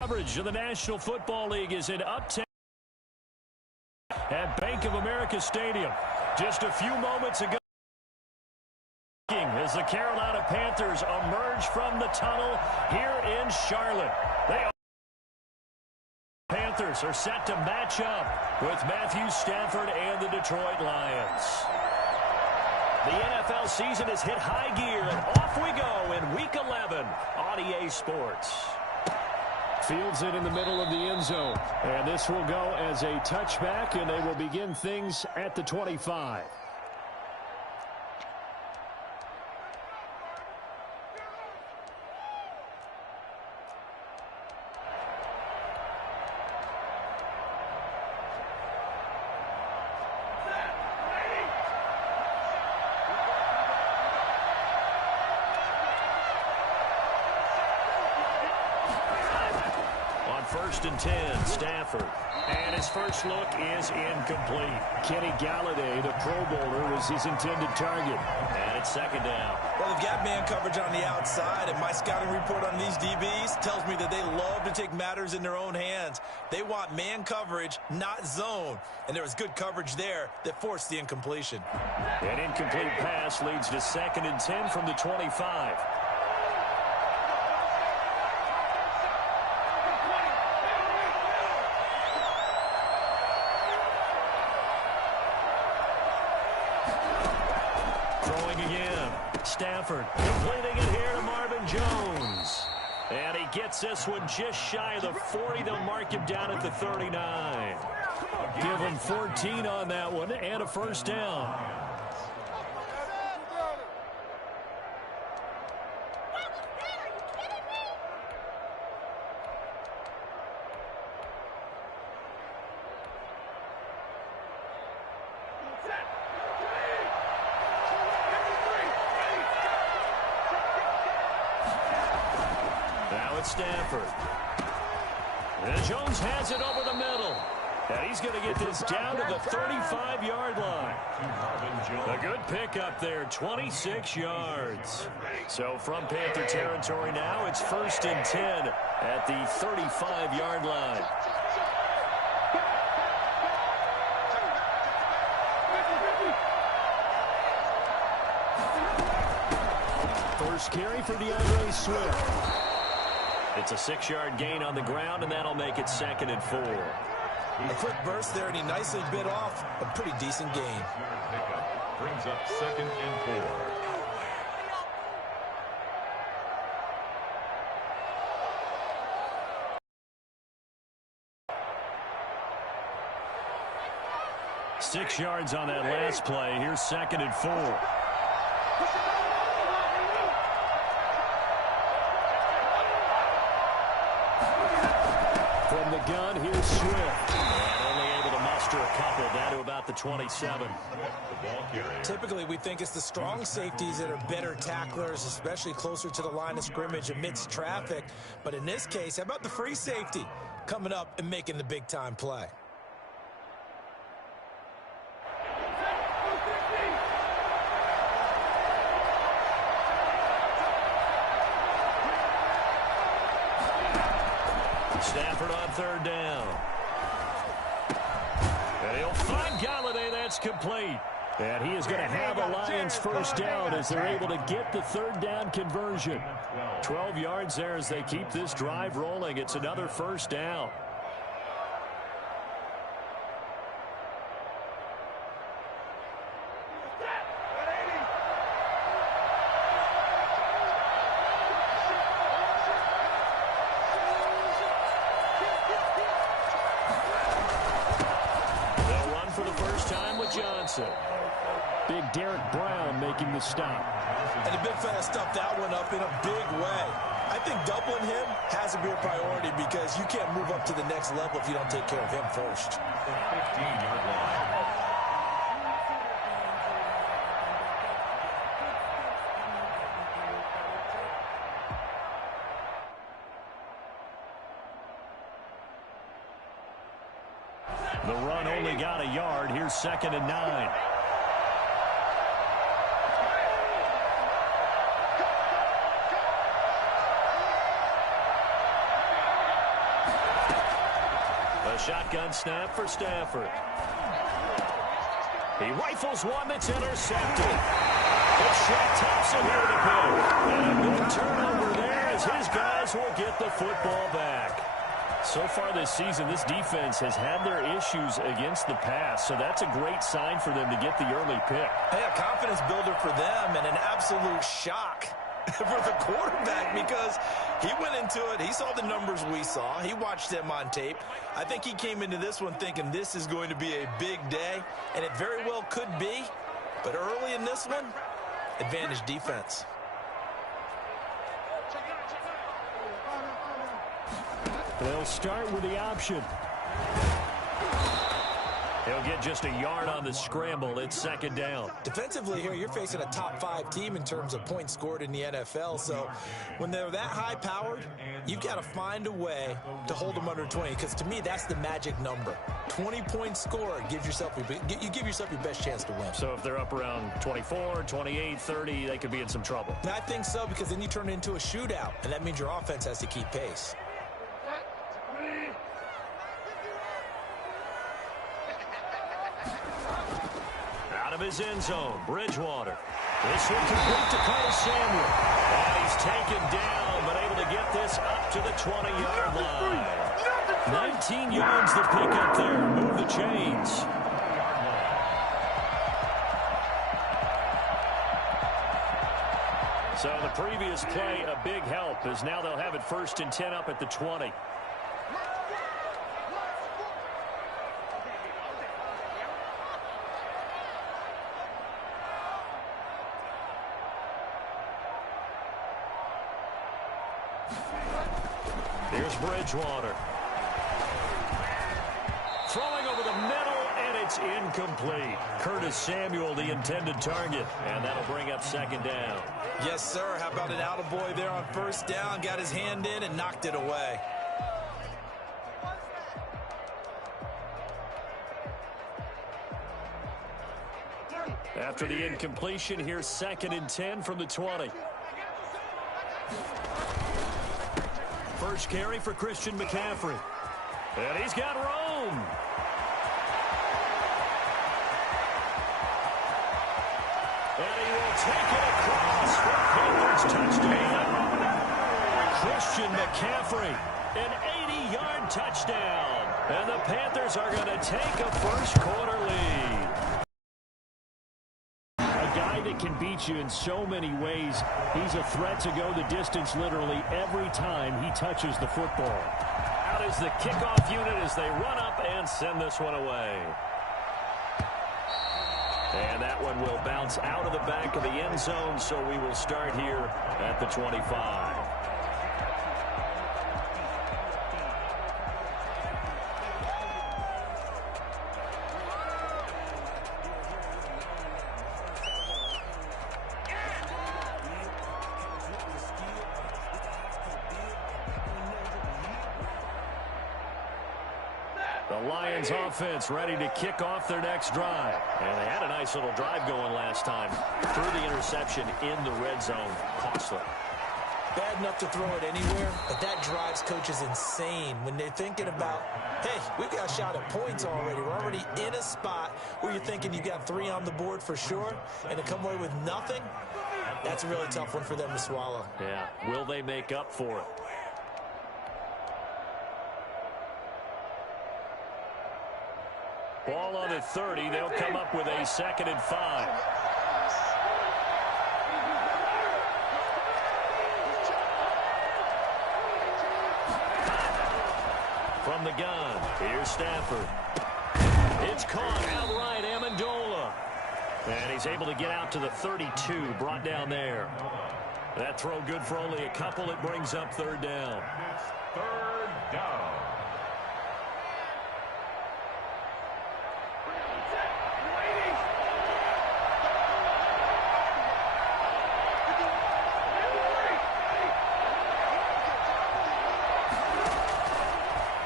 Coverage of the National Football League is in Uptown at Bank of America Stadium. Just a few moments ago, as the Carolina Panthers emerge from the tunnel here in Charlotte. Panthers are set to match up with Matthew Stafford and the Detroit Lions. The NFL season has hit high gear, and off we go in Week 11 on EA Sports. Fields it in the middle of the end zone, and this will go as a touchback, and they will begin things at the 25. First and 10, Stafford. And his first look is incomplete. Kenny Galladay, the Pro Bowler, was his intended target. And it's second down. Well, they've got man coverage on the outside, and my scouting report on these DBs tells me that they love to take matters in their own hands. They want man coverage, not zone. And there was good coverage there that forced the incompletion. An incomplete pass leads to second and 10 from the 25. Stafford completing it here to Marvin Jones. And he gets this one just shy of the 40. They'll mark him down at the 39. Give him 14 on that one and a first down. Stafford. And Jones has it over the middle. And he's going to get this down to the 35-yard line. A good pickup there, 26 yards. So from Panther territory now, it's first and 10 at the 35-yard line. First carry for DeAndre Swift. It's a 6-yard gain on the ground, and that'll make it second and 4. A quick burst there, and he nicely bit off a pretty decent gain. Pickup brings up second and 4. Six yards on that last play. Here's second and 4. From the gun, here's Swift. And only able to muster a couple down to about the 27. Typically, we think it's the strong safeties that are better tacklers, especially closer to the line of scrimmage amidst traffic. But in this case, how about the free safety coming up and making the big-time play? Stafford on third down. And he'll find Galladay. That's complete. And he is going to have a Lions first down as they're able to get the third down conversion. 12 yards there as they keep this drive rolling. It's another first down. Big Derek Brown making the stop. And the big fella stuffed that one up in a big way. I think doubling him has to be a priority because you can't move up to the next level if you don't take care of him first. 15-yard line. The run only got a yard. Here's second and 9. shotgun snap for Stafford. He rifles one that's intercepted. But Shaq Thompson here to pick. And a good turnover there as his guys will get the football back. So far this season, this defense has had their issues against the pass, so that's a great sign for them to get the early pick. Hey, a confidence builder for them and an absolute shock for the quarterback because he went into it. He saw the numbers we saw. He watched them on tape. I think he came into this one thinking this is going to be a big day, and it very well could be. But early in this one, advantage defense. They'll start with the option. He'll get just a yard on the scramble. It's second down. Defensively here, you're facing a top-5 team in terms of points scored in the NFL. So when they're that high-powered, you've got to find a way to hold them under 20. Because to me, that's the magic number. 20 points scored gives yourself you give yourself your best chance to win. So if they're up around 24, 28, 30, they could be in some trouble. And I think so because then you turn it into a shootout, and that means your offense has to keep pace. Out of his end zone, Bridgewater. This one complete to Curtis Samuel. And he's taken down, but able to get this up to the 20-yard line. 19 yards the pick up there. Move the chains. So the previous play, a big help, as now they'll have it 1st and 10 up at the 20. Here's Bridgewater. Throwing over the middle, and it's incomplete. Curtis Samuel, the intended target, and that'll bring up second down. Yes, sir. How about an attaboy there on 1st down? Got his hand in and knocked it away. After the incompletion, here's 2nd and 10 from the 20. First carry for Christian McCaffrey. And he's got room. And he will take it across for Panthers touchdown. Christian McCaffrey, an 80-yard touchdown. And the Panthers are going to take a first-quarter lead. A guy that can beat you in so many ways. He's a threat to go the distance literally every time he touches the football. Out is the kickoff unit as they run up and send this one away. And that one will bounce out of the back of the end zone, so we will start here at the 25. The Lions offense ready to kick off their next drive. And they had a nice little drive going last time. Threw the interception in the red zone. Costly. Bad enough to throw it anywhere, but that drives coaches insane when they're thinking about, hey, we've got a shot at points already. We're already in a spot where you're thinking you've got 3 on the board for sure, and to come away with nothing, that's a really tough one for them to swallow. Yeah, will they make up for it? Ball on the 30. They'll come up with a 2nd and 5. From the gun, here's Stafford. It's caught outright, Amendola. And he's able to get out to the 32, brought down there. That throw good for only a couple. It brings up 3rd down. 3rd down.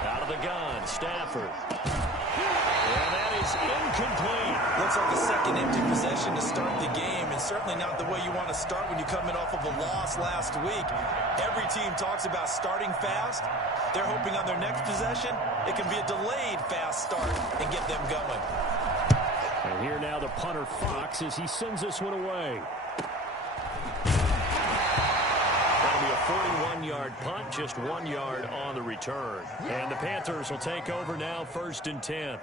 Out of the gun, Stafford. And that is is incomplete. Looks like a second empty possession to start the game, and certainly not the way you want to start when you come in off of a loss last week. Every team talks about starting fast. They're hoping on their next possession, it can be a delayed fast start and get them going. And here now the punter Fox as he sends this one away. That'll be a 41-yard punt, just 1 yard on the return. And the Panthers will take over now, 1st and 10.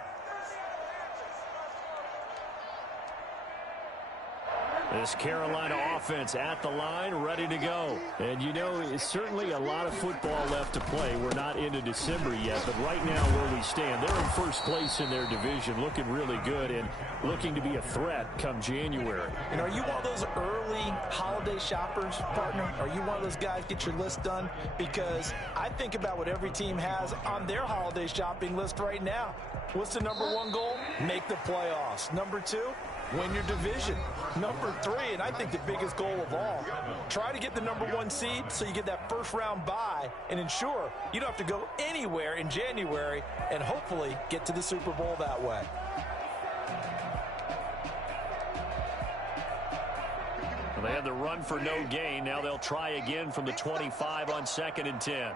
This Carolina offense at the line, ready to go. And you know, it's certainly a lot of football left to play. We're not into December yet, but right now where we stand, they're in first place in their division, looking really good and looking to be a threat come January. And are you one of those early holiday shoppers, partner? Are you one of those guys get your list done? Because I think about what every team has on their holiday shopping list right now. What's the number one goal? Make the playoffs. Number two, win your division. Number three, and I think the biggest goal of all, try to get the number one seed so you get that first round bye and ensure you don't have to go anywhere in January and hopefully get to the Super Bowl that way. Well, they had the run for no gain. Now they'll try again from the 25 on 2nd and 10.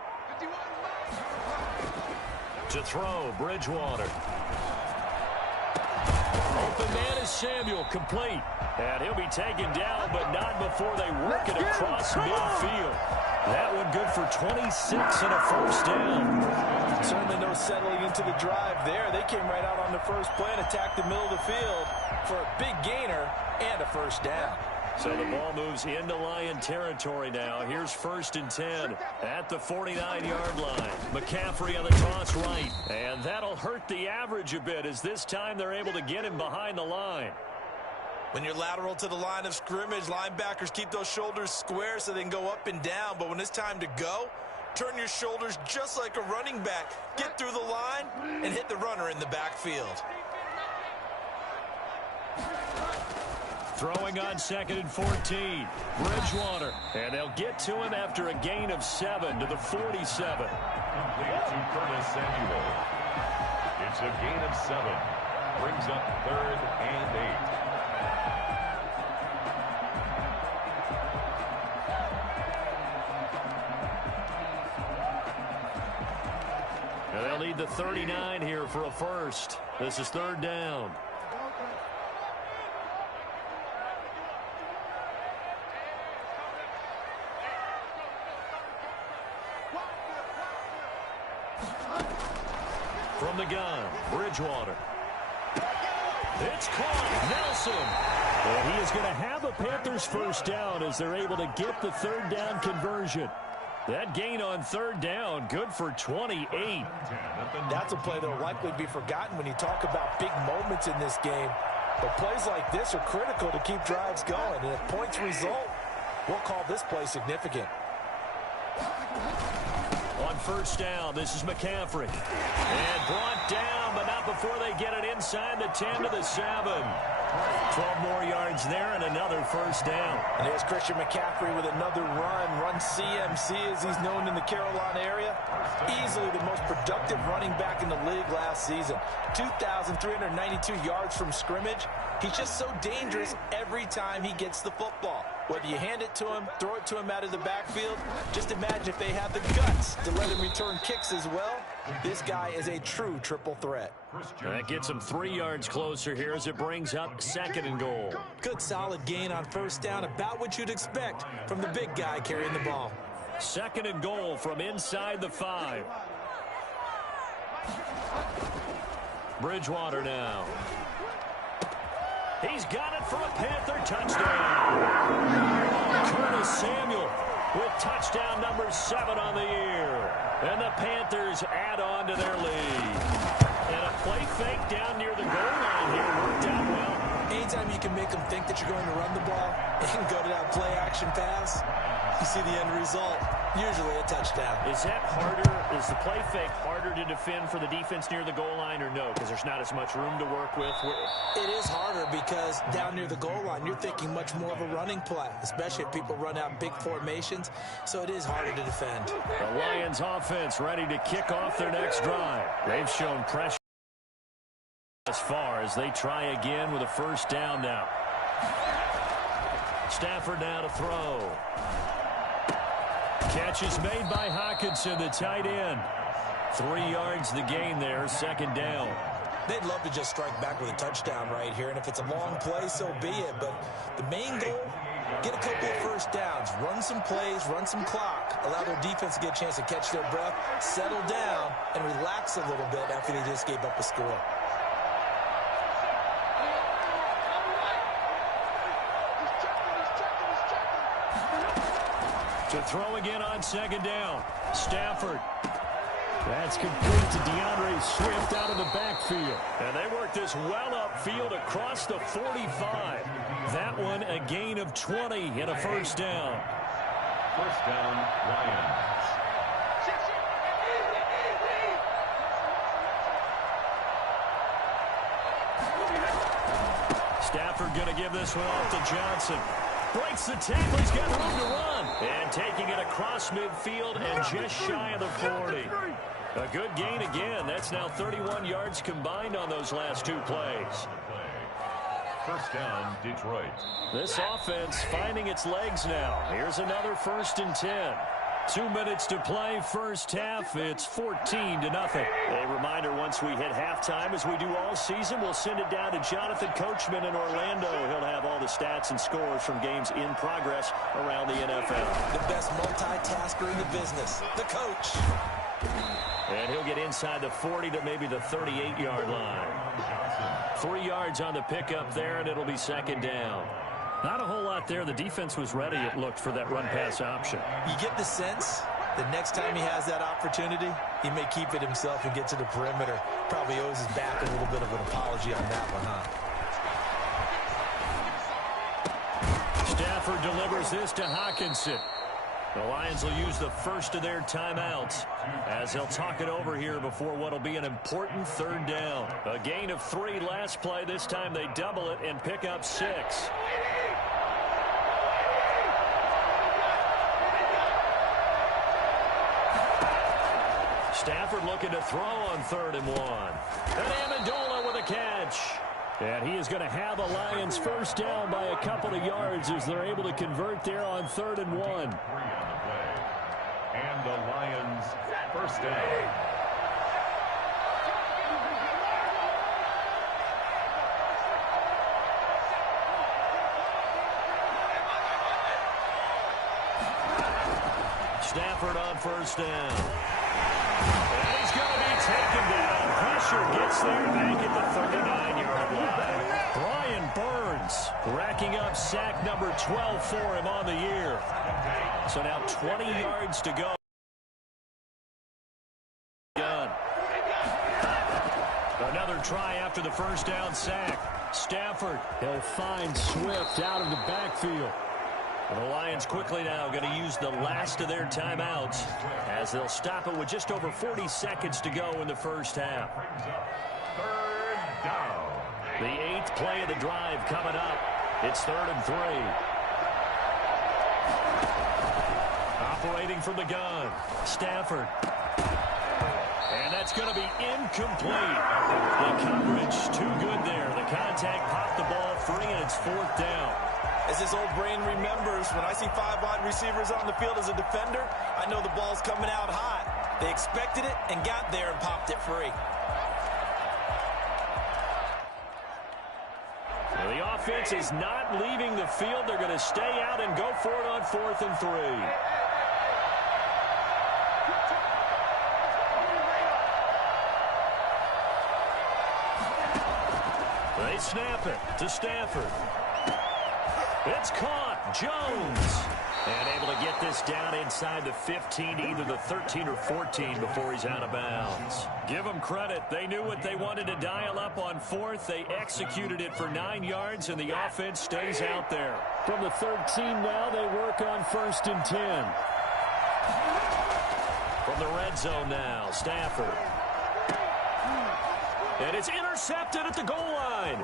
To throw, Bridgewater. Open man is Samuel, complete. And he'll be taken down, but not before they work it across midfield. That one good for 26 and a first down. Certainly no settling into the drive there. They came right out on the first play and attacked the middle of the field for a big gainer and a first down. So the ball moves into Lion territory now. Here's 1st and 10 at the 49-yard line. McCaffrey on the toss right. And that'll hurt the average a bit as this time they're able to get him behind the line. When you're lateral to the line of scrimmage, linebackers keep those shoulders square so they can go up and down. But when it's time to go, turn your shoulders just like a running back. Get through the line and hit the runner in the backfield. Throwing on 2nd and 14. Bridgewater. And they'll get to him after a gain of 7 to the 47. Complete to Curtis Samuel. It's a gain of 7. Brings up 3rd and 8. And they'll need the 39 here for a first. This is 3rd down. From the gun, Bridgewater. It's caught. Nelson. And he is going to have a Panthers first down as they're able to get the 3rd down conversion. That gain on 3rd down, good for 28. That's a play that will likely be forgotten when you talk about big moments in this game. But plays like this are critical to keep drives going. And if points result, we'll call this play significant. On 1st down, this is McCaffrey. And brought down, but not before they get it inside the 10 to the 7. 12 more yards there and another first down. And here's Christian McCaffrey with another run CMC as he's known in the Carolina area. Easily the most productive running back in the league last season. 2,392 yards from scrimmage. He's just so dangerous every time he gets the football. Whether you hand it to him, throw it to him out of the backfield, just imagine if they have the guts to let him return kicks as well. This guy is a true triple threat. That gets him 3 yards closer here as it brings up 2nd and goal. Good solid gain on 1st down, about what you'd expect from the big guy carrying the ball. 2nd and goal from inside the 5. Bridgewater now. He's got it for a Panther touchdown. Curtis Samuel with touchdown number 7 on the year. And the Panthers add on to their lead. And a play fake down near the goal line here worked out well. Anytime you can make them think that you're going to run the ball and go to that play action pass, you see the end result, usually a touchdown. Is that harder? Is the play fake harder to defend for the defense near the goal line or no? Because there's not as much room to work with. It is harder because down near the goal line, you're thinking much more of a running play, especially if people run out big formations. So it is harder to defend. The Lions offense ready to kick off their next drive. They've shown pressure. As far as they try again with a first down now. Stafford now to throw. Catch is made by Hockenson, the tight end. 3 yards the gain there, second down. They'd love to just strike back with a touchdown right here, and if it's a long play, so be it. But the main goal, get a couple of first downs, run some plays, run some clock, allow their defense to get a chance to catch their breath, settle down, and relax a little bit after they just gave up a score. To throw again on second down. Stafford. That's complete to DeAndre Swift out of the backfield. And they work this well upfield across the 45. That one a gain of 20 and a first down. First down, Lions. Stafford going to give this one off to Johnson. Breaks the tackle. He's got room to run. And taking it across midfield and just shy of the 40. A good gain again. That's now 31 yards combined on those last 2 plays. First down, Detroit. This offense finding its legs now. Here's another 1st and 10. 2 minutes to play, first half. It's 14-0. A reminder, once we hit halftime, as we do all season, we'll send it down to Jonathan Coachman in Orlando. He'll have all the stats and scores from games in progress around the NFL. The best multitasker in the business, the coach. And he'll get inside the 40 to maybe the 38-yard line. 3 yards on the pickup there, and it'll be second down. Not a whole lot there. The defense was ready, it looked, for that run-pass option. You get the sense that next time he has that opportunity, he may keep it himself and get to the perimeter. Probably owes his back a little bit of an apology on that one, huh? Stafford delivers this to Hockenson. The Lions will use the first of their timeouts as they'll talk it over here before what will be an important third down. A gain of 3 last play. This time they double it and pick up 6. Stafford looking to throw on 3rd and 1. And Amendola with a catch. And he is going to have a Lions first down by a couple of yards as they're able to convert there on 3rd and 1. And the Lions first down. Stafford on first down. And he's going to be taken down. Pressure gets there back at the 39-yard line. Brian Burns racking up sack number 12 for him on the year. So now 20 yards to go. Another try after the first down sack. Stafford, he'll find Swift out of the backfield. And the Lions quickly now going to use the last of their timeouts as they'll stop it with just over 40 seconds to go in the first half. Third down. The 8th play of the drive coming up. It's 3rd and 3. Operating from the gun, Stafford. And that's going to be incomplete. The coverage too good there. The contact popped the ball free, and it's 4th down. As his old brain remembers, when I see 5 wide receivers on the field as a defender, I know the ball's coming out hot. They expected it and got there and popped it free. Well, the offense is not leaving the field. They're going to stay out and go for it on 4th and 3. They snap it to Stafford. It's caught. Jones. And able to get this down inside the 15, either the 13 or 14 before he's out of bounds. Give them credit. They knew what they wanted to dial up on 4th. They executed it for 9 yards, and the offense stays out there. From the 13 now, they work on 1st and 10. From the red zone now, Stafford. And it's intercepted at the goal line.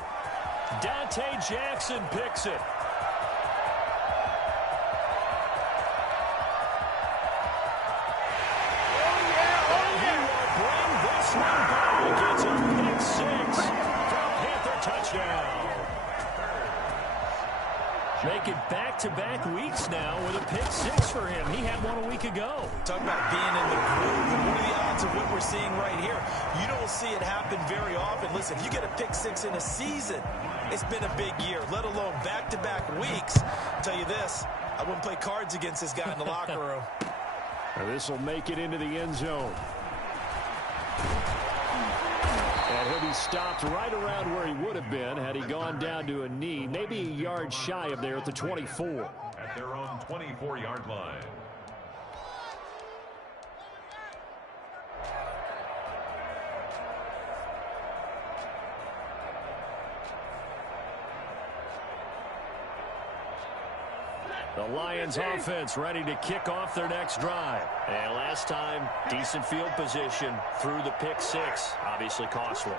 Dante Jackson picks it. And he will bring this one back. It's a pick 6 from Make it back-to-back weeks now with a pick six for him. He had one a week ago. Talk about being in the groove. And what are the odds of what we're seeing right here? You don't see it happen very often. Listen, if you get a pick six in a season, it's been a big year, let alone back-to-back weeks. I'll tell you this, I wouldn't play cards against this guy in the locker room. This will make it into the end zone. And he'll be stopped right around where he would have been had he gone down to a knee, maybe a yard shy of there at the 24. At their own 24-yard line. The Lions offense ready to kick off their next drive. And last time, decent field position through the pick six. Obviously costly.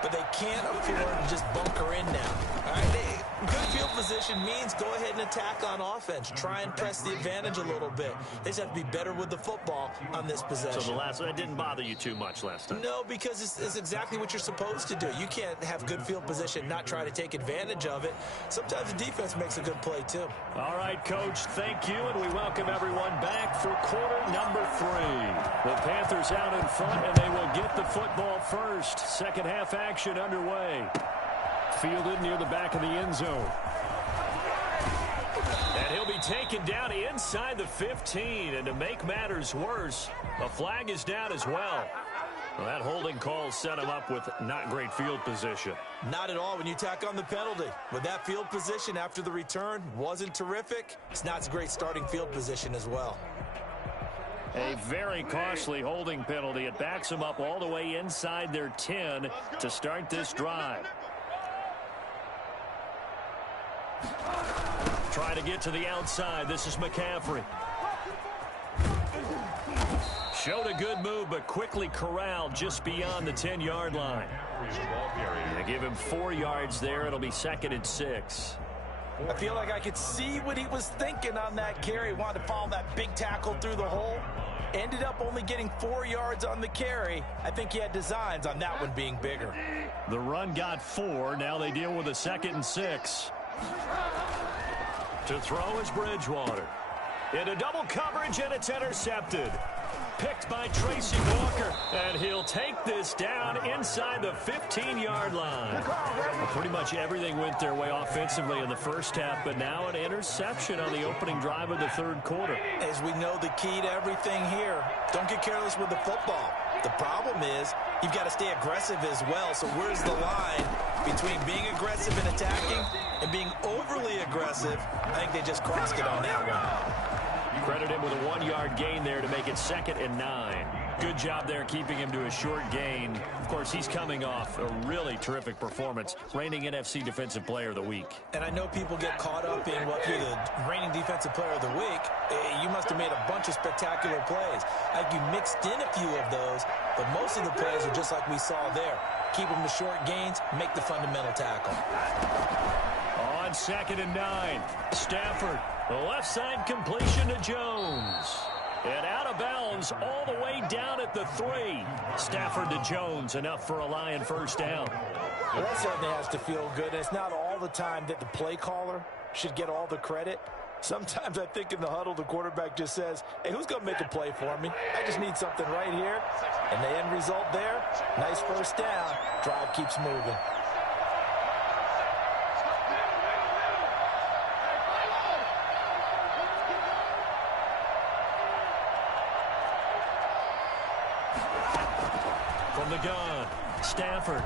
But they can't afford to just bunker in now. All right, good field position means go ahead and attack on offense. Try and press the advantage a little bit. They just have to be better with the football on this possession. So that didn't bother you too much last time? No, because it's exactly what you're supposed to do. You can't have good field position, not try to take advantage of it. Sometimes the defense makes a good play, too. All right, Coach, thank you, and we welcome everyone back for quarter number 3. The Panthers out in front, and they will get the football first. Second half action underway. Fielded near the back of the end zone. And he'll be taken down inside the 15. And to make matters worse, a flag is down as well. Well, that holding call set him up with not great field position. Not at all when you tack on the penalty. With that field position after the return wasn't terrific, it's not a great starting field position as well. A very costly holding penalty. It backs them up all the way inside their 10 to start this drive. Try to get to the outside. This is McCaffrey. Showed a good move, but quickly corralled just beyond the 10-yard line. They give him 4 yards there. It'll be 2nd and 6. I feel like I could see what he was thinking on that carry. Wanted to follow that big tackle through the hole. Ended up only getting 4 yards on the carry. I think he had designs on that one being bigger. The run got 4. Now they deal with a 2nd and 6. To throw is Bridgewater. Into double coverage, and it's intercepted. Picked by Tracy Walker, and he'll take this down inside the 15-yard line. Well, pretty much everything went their way offensively in the first half, but now an interception on the opening drive of the third quarter. As we know, the key to everything here, don't get careless with the football. The problem is you've got to stay aggressive as well. So where's the line between being aggressive and attacking and being overly aggressive? I think they just crossed it on that one. Credit him with a 1-yard gain there to make it 2nd and 9. Good job there keeping him to a short gain. Of course, he's coming off a really terrific performance, reigning NFC Defensive Player of the Week. And I know people get caught up in what you're the reigning Defensive Player of the Week. You must have made a bunch of spectacular plays. Like you mixed in a few of those, but most of the plays are just like we saw there. Keep them to short gains, make the fundamental tackle. On 2nd and 9, Stafford. The left side completion to Jones. And out of bounds all the way down at the 3. Stafford to Jones, enough for a Lion first down. Well, that certainly has to feel good. It's not all the time that the play caller should get all the credit. Sometimes I think in the huddle, the quarterback just says, hey, who's going to make a play for me? I just need something right here. And the end result there, nice first down. Drive keeps moving. From the gun, Stafford.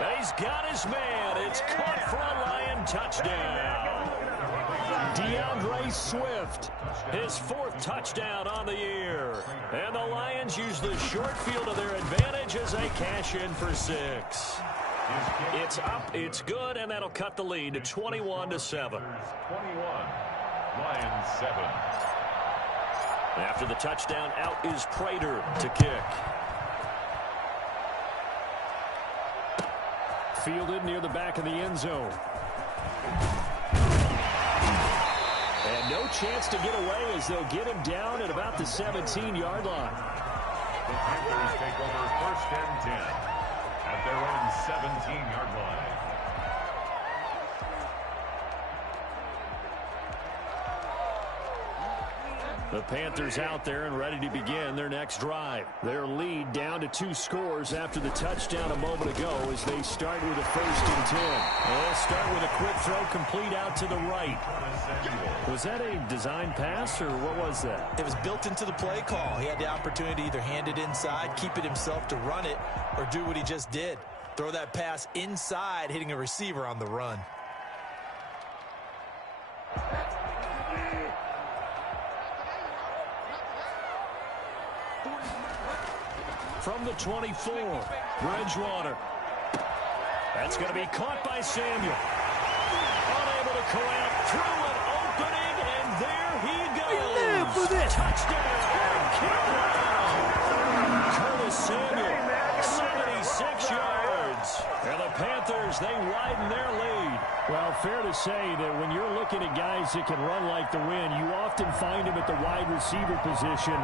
And he's got his man. It's caught for a Lion touchdown. DeAndre Swift, his 4th touchdown on the year. And the Lions use the short field to their advantage as they cash in for 6. It's up, it's good, and that'll cut the lead to 21-7. 21, Lions 7. After the touchdown, out is Prater to kick. Fielded near the back of the end zone. And no chance to get away as they'll get him down at about the 17-yard line. The Panthers take over 1st and 10 at their own 17-yard line. The Panthers out there and ready to begin their next drive. Their lead down to 2 scores after the touchdown a moment ago as they start with a 1st and 10. They'll start with a quick throw complete out to the right. Was that a design pass or what was that? It was built into the play call. He had the opportunity to either hand it inside, keep it himself to run it, or do what he just did. Throw that pass inside, hitting a receiver on the run. From the 24, Bridgewater. That's going to be caught by Samuel. Unable to corral through an opening, and there he goes. Touchdown, Carolina. Curtis Samuel, 76 yards. And the Panthers, they widen their lead. Well, fair to say that when you're looking at guys that can run like the wind, you often find them at the wide receiver position.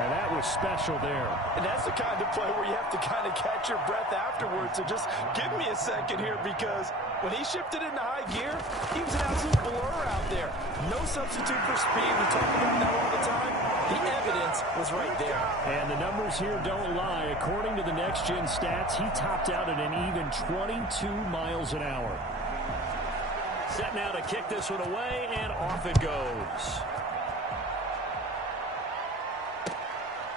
And that was special there. And that's the kind of play where you have to kind of catch your breath afterwards. So just give me a second here, because when he shifted into high gear, he was an absolute blur out there. No substitute for speed. We talk about that all the time. The evidence was right there. And the numbers here don't lie. According to the next-gen stats, he topped out at an even 22 miles an hour. Set now to kick this one away, and off it goes.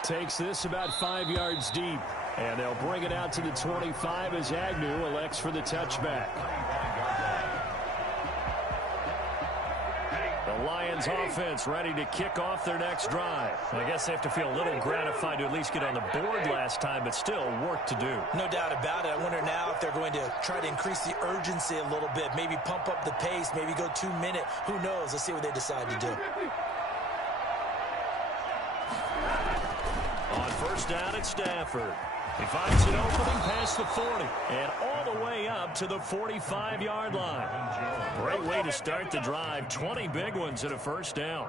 Takes this about 5 yards deep. And they'll bring it out to the 25 as Agnew elects for the touchback. The Lions offense ready to kick off their next drive. I guess they have to feel a little gratified to at least get on the board last time, but still work to do. No doubt about it. I wonder now if they're going to try to increase the urgency a little bit, maybe pump up the pace, maybe go 2-minute. Who knows? Let's see what they decide to do. On first down at Stafford. He finds an opening past the 40 and all the way up to the 45-yard line. Great way to start the drive. 20 big ones at a first down.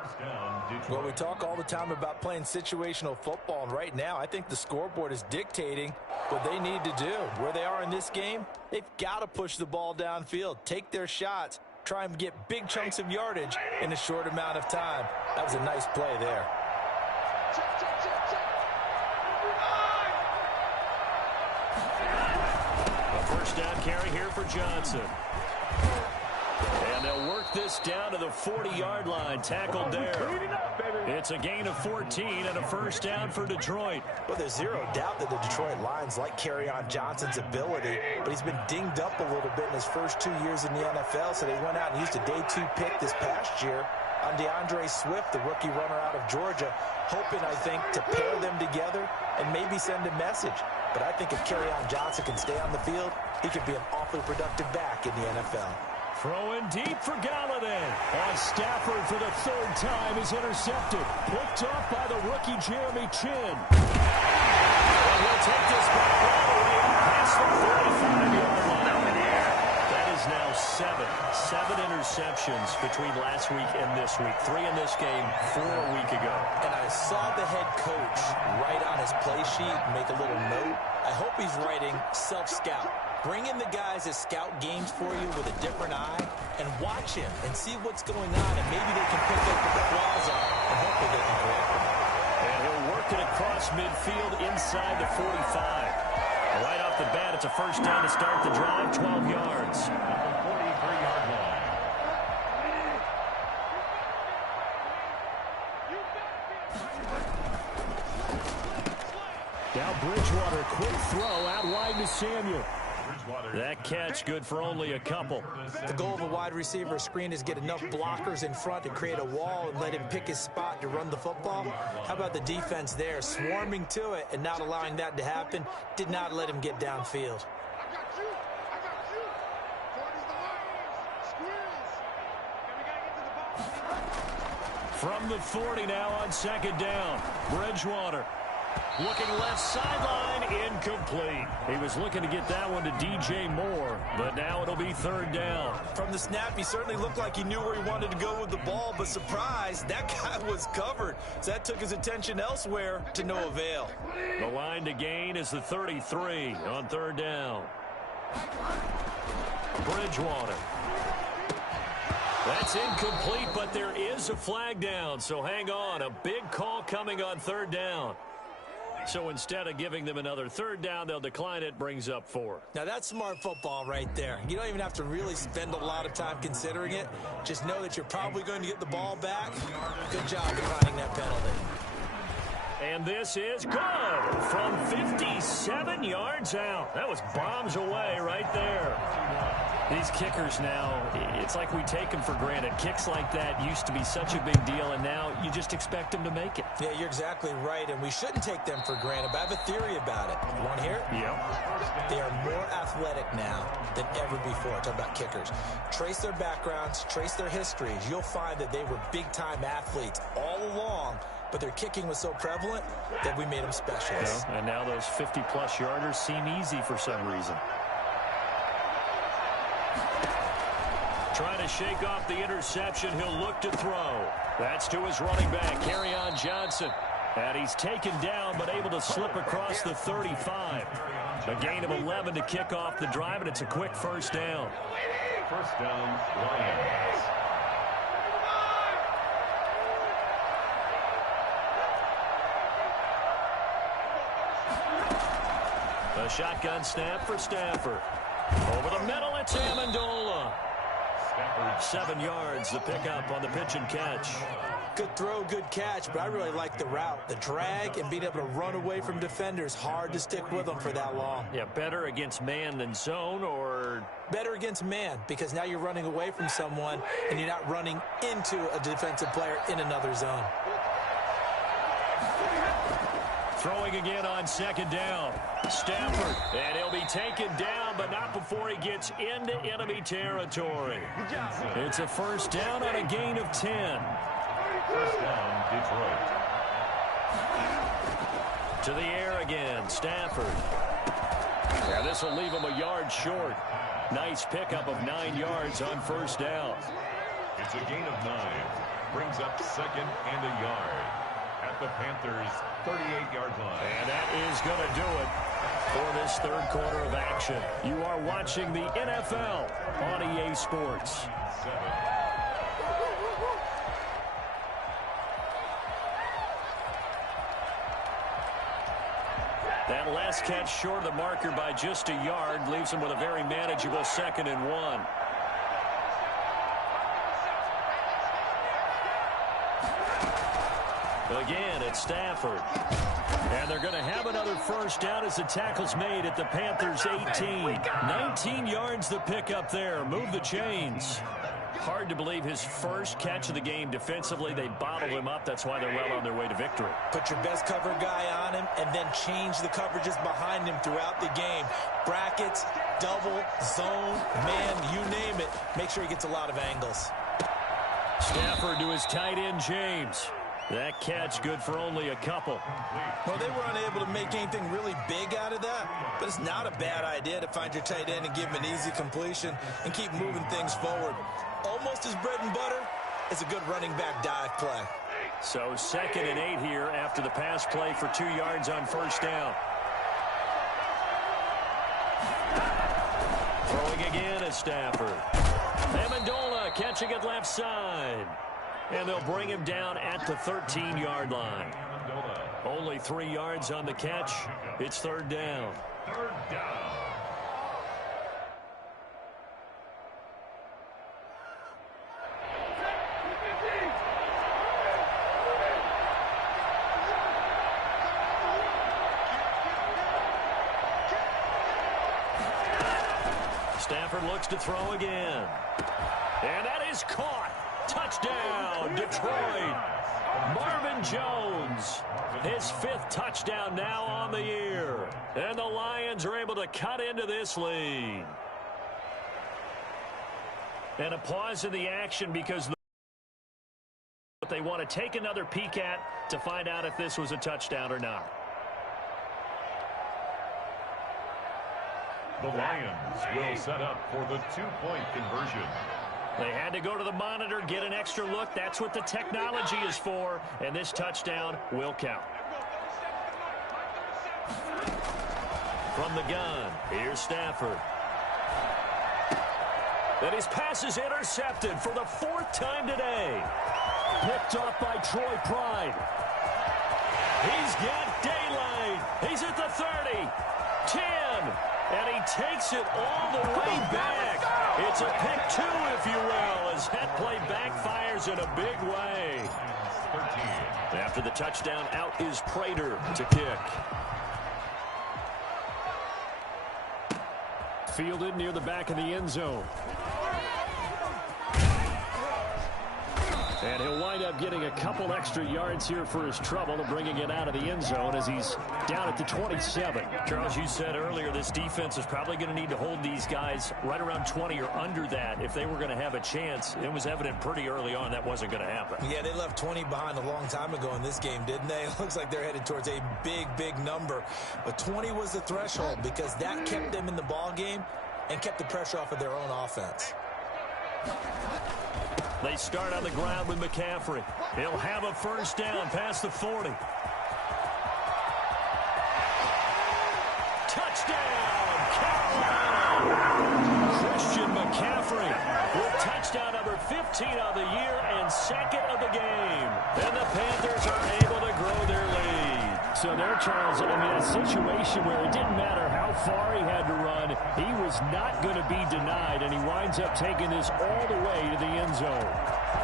Well, we talk all the time about playing situational football, and right now I think the scoreboard is dictating what they need to do. Where they are in this game, they've got to push the ball downfield, take their shots, try and get big chunks of yardage in a short amount of time. That was a nice play there. First down carry here for Johnson. And they'll work this down to the 40-yard line. Tackled there. It's a gain of 14 and a first down for Detroit. Well, there's zero doubt that the Detroit Lions like Kerryon Johnson's ability, but he's been dinged up a little bit in his first 2 years in the NFL, so they went out and used a day 2 pick this past year on DeAndre Swift, the rookie runner out of Georgia, hoping, I think, to pair them together and maybe send a message. But I think if Kerryon Johnson can stay on the field, he could be an awfully productive back in the NFL. Throwing deep for Galladay. On Stafford for the 3rd time is intercepted. Picked off by the rookie Jeremy Chin. And he'll take this back all the way up past the 45-yard line. That is now 7 interceptions between last week and this week. 3 in this game, 4 a week ago. And I saw the head coach write on his play sheet, make a little note. I hope he's writing self-scout. Bring in the guys that scout games for you with a different eye and watch him and see what's going on, and maybe they can pick up the flaws out and hopefully they can correct them. And he'll work it across midfield inside the 45. Right off the bat, it's a first down to start the drive, 12 yards. 43-yard line. Now Bridgewater, quick throw out wide to Samuel. That catch good for only a couple. The goal of a wide receiver screen is get enough blockers in front to create a wall and let him pick his spot to run the football. How about the defense there, swarming to it and not allowing that to happen? Did not let him get downfield. From the 40 now on 2nd down. Bridgewater. Looking left sideline, incomplete. He was looking to get that one to DJ Moore, but now it'll be 3rd down. From the snap, he certainly looked like he knew where he wanted to go with the ball, but surprise, that guy was covered. So that took his attention elsewhere to no avail. The line to gain is the 33 on 3rd down. Bridgewater. That's It's incomplete, but there is a flag down. So hang on. A big call coming on third down. So instead of giving them another third down, they'll decline it. Brings up 4. Now, that's smart football right there. You don't even have to really spend a lot of time considering it. Just know that you're probably going to get the ball back. Good job declining that penalty. And this is good from 57 yards out. That was bombs away right there. These kickers now, it's like we take them for granted. Kicks like that used to be such a big deal, and now you just expect them to make it. Yeah, you're exactly right, and we shouldn't take them for granted, but I have a theory about it. You want to hear it? Yeah. They are more athletic now than ever before. Talk about kickers. Trace their backgrounds, trace their histories. You'll find that they were big-time athletes all along, but their kicking was so prevalent that we made them specialists. Yeah, and now those 50-plus yarders seem easy for some reason. Trying to shake off the interception. He'll look to throw. That's to his running back, Kerryon Johnson. And he's taken down, but able to slip across the 35. A gain of 11 to kick off the drive, and it's a quick first down. First down, Lions. A shotgun snap for Stafford. Over the middle, it's Amendola. 7 yards, the pickup on the pitch and catch. Good throw, good catch, but I really like the route. The drag and being able to run away from defenders. Hard to stick with them for that long. Yeah, better against man than zone, or? Better against man, because now you're running away from someone and you're not running into a defensive player in another zone. Throwing again on second down. Stafford, and he'll be taken down, but not before he gets into enemy territory. It's a first down on a gain of 10. First down, Detroit. To the air again, Stafford. Yeah, this will leave him a yard short. Nice pickup of 9 yards on first down. It's a gain of 9. Brings up second and a yard at the Panthers' 38-yard line. And that is going to do it for this third quarter of action. You are watching the NFL on EA Sports. 7. That last catch short of the marker by just a yard leaves him with a very manageable 2nd and 1. Again, it's Stafford. And they're going to have another first down as the tackle's made at the Panthers' 18. 19 yards the pickup there. Move the chains. Hard to believe his first catch of the game defensively. They bottled him up. That's why they're well on their way to victory. Put your best cover guy on him and then change the coverages behind him throughout the game. Brackets, double, zone, man, you name it. Make sure he gets a lot of angles. Stafford to his tight end, James. That catch good for only a couple. Well, they were unable to make anything really big out of that, but it's not a bad idea to find your tight end and give him an easy completion and keep moving things forward. Almost as bread and butter is a good running back dive play. So 2nd and 8 here after the pass play for 2 yards on first down. Throwing again at Stafford. Amendola catching it left side. And they'll bring him down at the 13-yard line. Only 3 yards on the catch. It's third down. Third down. Stafford looks to throw again. And that is caught. Touchdown, Detroit. Marvin Jones, his 5th touchdown now on the year. And the Lions are able to cut into this lead. And a pause in the action because they want to take another peek at to find out if this was a touchdown or not. The Lions will set up for the 2-point conversion. They had to go to the monitor, get an extra look. That's what the technology is for, and this touchdown will count. From the gun, here's Stafford. And his pass is intercepted for the 4th time today. Picked off by Troy Pride. He's got daylight. He's at the 30, 10, and he takes it all the way back. It's a pick 2, if you will, as that play backfires in a big way. After the touchdown, out is Prater to kick. Fielded near the back of the end zone. And he'll wind up getting a couple extra yards here for his trouble and bringing it out of the end zone as he's down at the 27. Charles, you said earlier this defense is probably going to need to hold these guys right around 20 or under that if they were going to have a chance. It was evident pretty early on that wasn't going to happen. Yeah, they left 20 behind a long time ago in this game, didn't they? It looks like they're headed towards a big, big number. But 20 was the threshold because that kept them in the ball game and kept the pressure off of their own offense. They start on the ground with McCaffrey. He'll have a first down past the 40. Touchdown, Carolina! Christian McCaffrey with touchdown number 15 of the year and 2nd of the game. And the Panthers are able to grow their lead. So there, Charles, I mean, a situation where it didn't matter how far he had to run, he was not going to be denied, and he winds up taking this all the way to the end zone.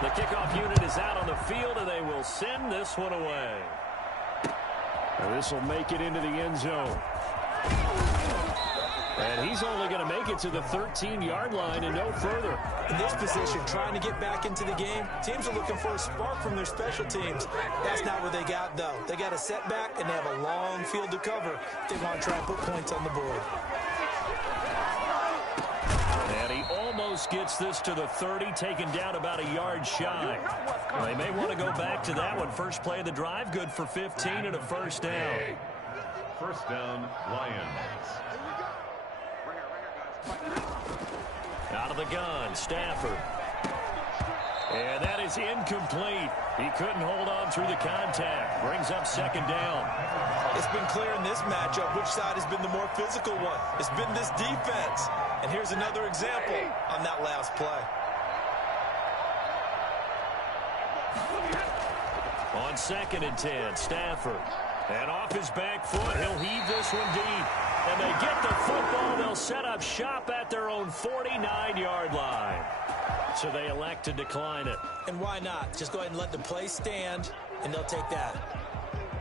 The kickoff unit is out on the field, and they will send this one away. This will make it into the end zone. And he's only going to make it to the 13-yard line and no further. In this position, trying to get back into the game, teams are looking for a spark from their special teams. That's not what they got, though. They got a setback, and they have a long field to cover if they want to try and put points on the board. And he almost gets this to the 30, taken down about a yard shy. Well, they may want to go back to that one. First play of the drive, good for 15 and a first down. First down, Lions. Out of the gun, Stafford. And that is incomplete. He couldn't hold on through the contact. Brings up 2nd down. It's been clear in this matchup which side has been the more physical one. It's been this defense. And here's another example on that last play. On 2nd and 10, Stafford. And off his back foot, he'll heave this one deep. And they get the football. They'll set up shop at their own 49-yard line. So they elect to decline it. And why not? Just go ahead and let the play stand, and they'll take that.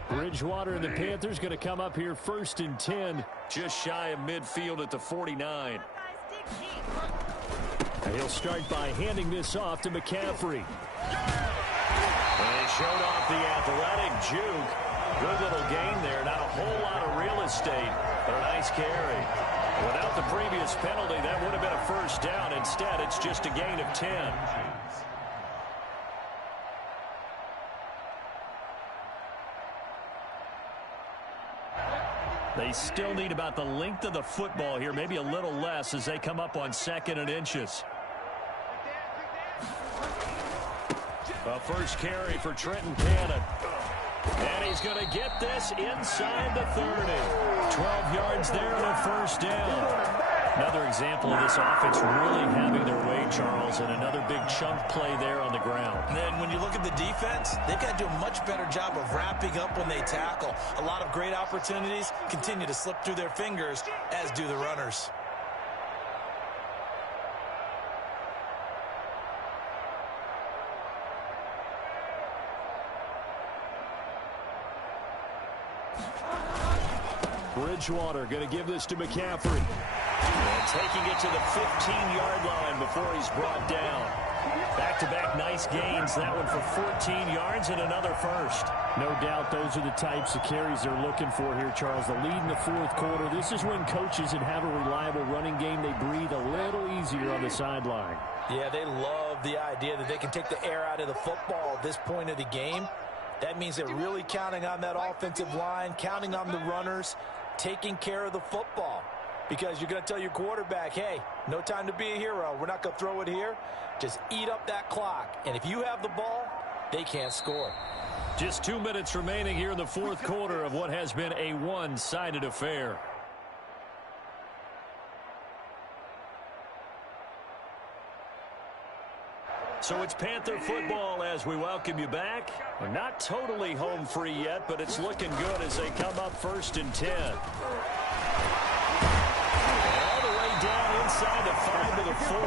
Bridgewater and the Panthers going to come up here 1st and 10. Just shy of midfield at the 49. And he'll start by handing this off to McCaffrey. And he showed off the athletic juke. Good little gain there. Not a whole lot of real estate, but a nice carry. Without the previous penalty, that would have been a first down. Instead, it's just a gain of 10. They still need about the length of the football here, maybe a little less as they come up on 2nd and inches. A first carry for Trenton Cannon. And he's going to get this inside the 30. 12 yards there and a first down. Another example of this offense really having their way, Charles, and another big chunk play there on the ground. And then when you look at the defense, they've got to do a much better job of wrapping up when they tackle. A lot of great opportunities continue to slip through their fingers, as do the runners. Bridgewater going to give this to McCaffrey. And taking it to the 15-yard line before he's brought down. Back-to-back nice gains. That one for 14 yards and another first. No doubt those are the types of carries they're looking for here, Charles. The lead in the 4th quarter. This is when coaches that have a reliable running game, they breathe a little easier on the sideline. Yeah, they love the idea that they can take the air out of the football at this point of the game. That means they're really counting on that offensive line, counting on the runners, taking care of the football. Because you're going to tell your quarterback, hey, no time to be a hero. We're not going to throw it here. Just eat up that clock. And if you have the ball, they can't score. Just 2 minutes remaining here in the 4th quarter of what has been a one-sided affair. So it's Panther football as we welcome you back. We're not totally home free yet, but it's looking good as they come up 1st and 10. All the way down inside the 5 to the 4.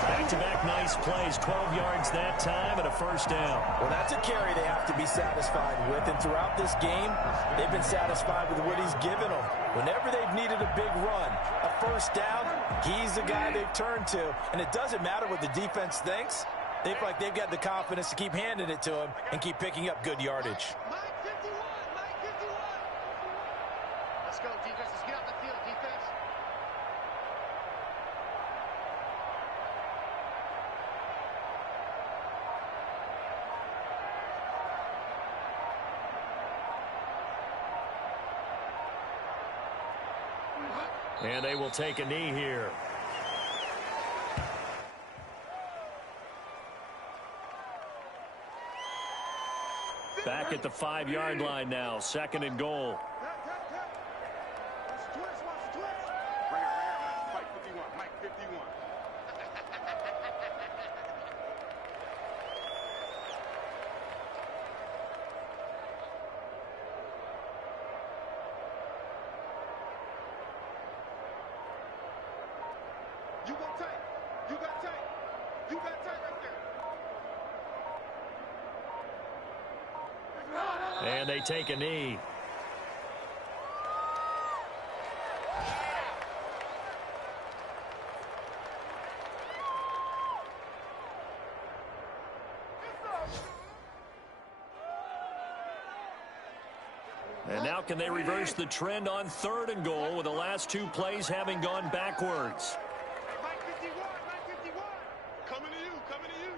Back-to-back nice plays, 12 yards that time and a first down. Well, that's a carry they have to be satisfied with, and throughout this game, they've been satisfied with what he's given them. Whenever they've needed a big run, a first down, he's the guy they've turned to, and it doesn't matter what the defense thinks. They feel like they've got the confidence to keep handing it to him and keep picking up good yardage. Mike 51, Mike 51. Let's go, defense. Let's get out the field, defense. And they will take a knee here. Back at the 5-yard line now, 2nd and goal. Watch the twist, watch the twist. Bring her, Mike 51, Mike 51. You got tight. You got tight. You got tight right there. And they take a knee. And now can they reverse the trend on 3rd and goal with the last 2 plays having gone backwards? Mike 51, Mike 51. Coming to you, coming to you.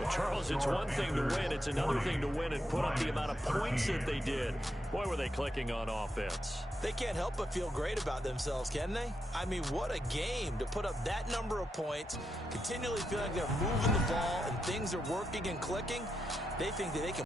Well, Charles, it's one thing to win. It's another thing to win and put up the amount of points that they did. Boy, were they clicking on offense. They can't help but feel great about themselves, can they? I mean, what a game to put up that number of points, continually feel like they're moving the ball and things are working and clicking. They think that they can